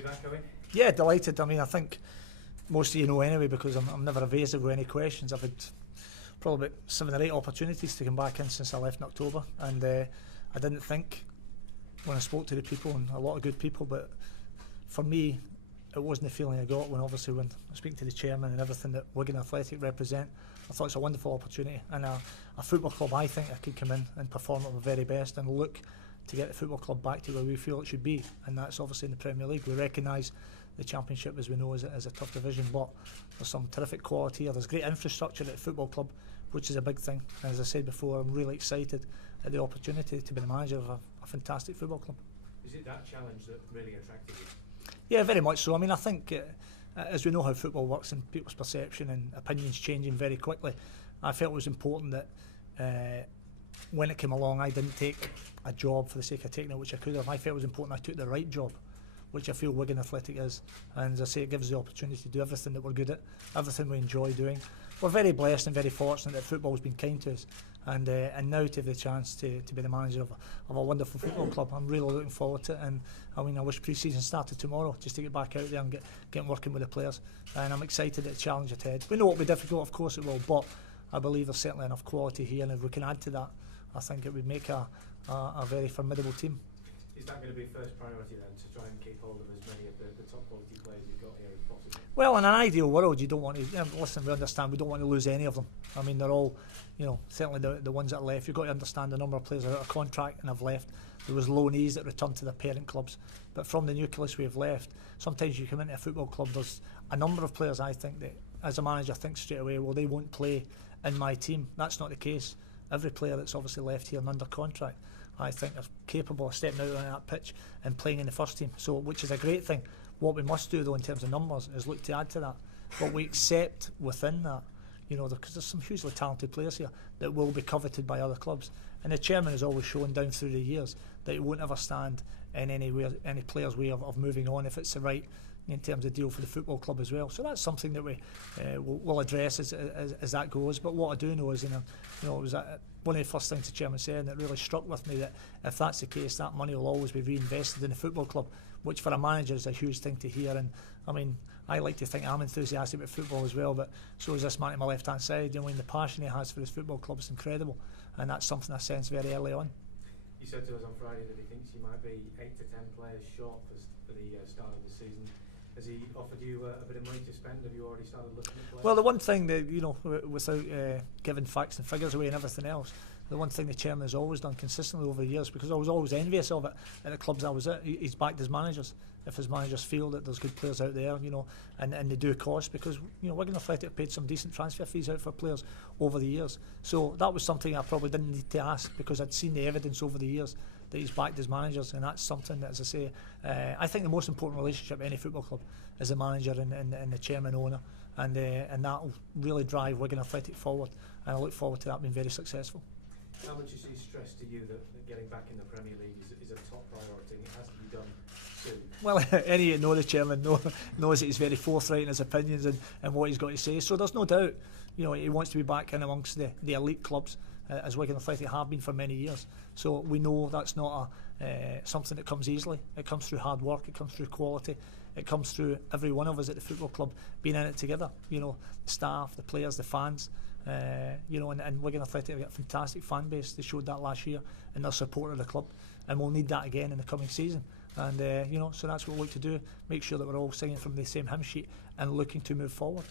be back, Owen? Yeah, delighted. I mean, I think most of you know anyway, because I'm never evasive with any questions. I've had probably about 7 or 8 opportunities to come back in since I left in October, and I didn't think when I spoke to the people, and a lot of good people, but for me it wasn't the feeling I got when I was speaking to the chairman and everything that Wigan Athletic represent. I thought it's a wonderful opportunity, and a football club I think I could come in and perform at my very best and look to get the football club back to where we feel it should be, and that's obviously in the Premier League. We recognise the Championship, as we know, is a tough division, but there's some terrific quality here. There's great infrastructure at the football club, which is a big thing. And as I said before, I'm really excited at the opportunity to be the manager of a fantastic football club. Is it that challenge that really attracted you? Yeah, very much so. I mean, I think as we know how football works and people's perception and opinions changing very quickly, I felt it was important that when it came along, I didn't take a job for the sake of taking it, which I could have. I felt it was important I took the right job, which I feel Wigan Athletic is. And as I say, it gives us the opportunity to do everything that we're good at, everything we enjoy doing. We're very blessed and very fortunate that football's been kind to us, and now to have the chance to be the manager of a wonderful football club. I'm really looking forward to it, and I mean, I wish pre-season started tomorrow just to get back out there and get working with the players, and I'm excited at the challenge ahead. We know it'll be difficult, of course it will, but I believe there's certainly enough quality here, and if we can add to that, I think it would make a very formidable team. Is that going to be first priority then, to try and keep hold of as many of the top quality players you've got here as possible? Well, in an ideal world, you don't want to. Listen, we understand we don't want to lose any of them. I mean, they're all, certainly the ones that are left. You've got to understand the number of players that are out of contract and have left. There was loanees that returned to their parent clubs, but from the nucleus we have left, sometimes you come into a football club. There's a number of players I think that, as a manager, think straight away, well, they won't play in my team. That's not the case. Every player that's obviously left here and under contract, I think, are capable of stepping out on that pitch and playing in the first team, so which is a great thing. What we must do, though, in terms of numbers, is look to add to that. But we accept within that, because there's some hugely talented players here that will be coveted by other clubs. And the chairman has always shown down through the years that he won't ever stand in any player's way of moving on if it's the right, in terms of deal for the football club as well. So that's something that we will address as that goes. But what I do know is, it was one of the first things the chairman said, and it really struck with me, that if that's the case, that money will always be reinvested in the football club, which for a manager is a huge thing to hear. And I mean, I like to think I'm enthusiastic about football as well, but so is this man to my left hand side. The passion he has for his football club is incredible, and that's something I sense very early on. You said to us on Friday that he thinks you might be 8 to 10 players short for the start of the season. Has he offered you a bit of money to spend? Have you already started looking at players? Well, the one thing that, without giving facts and figures away and everything else, the one thing the chairman has always done consistently over the years, because I was always envious of it at the clubs I was at, he's backed his managers. If his managers feel that there's good players out there, and they do cost, because Wigan Athletic paid some decent transfer fees out for players over the years. So that was something I probably didn't need to ask, because I'd seen the evidence over the years that he's backed his managers, and that's something that, as I say, I think the most important relationship in any football club is the manager and the chairman owner, and that will really drive Wigan Athletic forward, and I look forward to that being very successful. How much is he stressed to you that getting back in the Premier League is a top priority and it has to be done soon? Well, any know the chairman knows that he's very forthright in his opinions and what he's got to say, so there's no doubt he wants to be back in amongst the elite clubs, as Wigan Athletic have been for many years. So we know that's not something that comes easily. It comes through hard work, it comes through quality, it comes through every one of us at the football club being in it together, the staff, the players, the fans, and Wigan Athletic have got a fantastic fan base. They showed that last year in their support of the club, and we'll need that again in the coming season. And so that's what we look to do, make sure that we're all singing from the same hymn sheet and looking to move forward.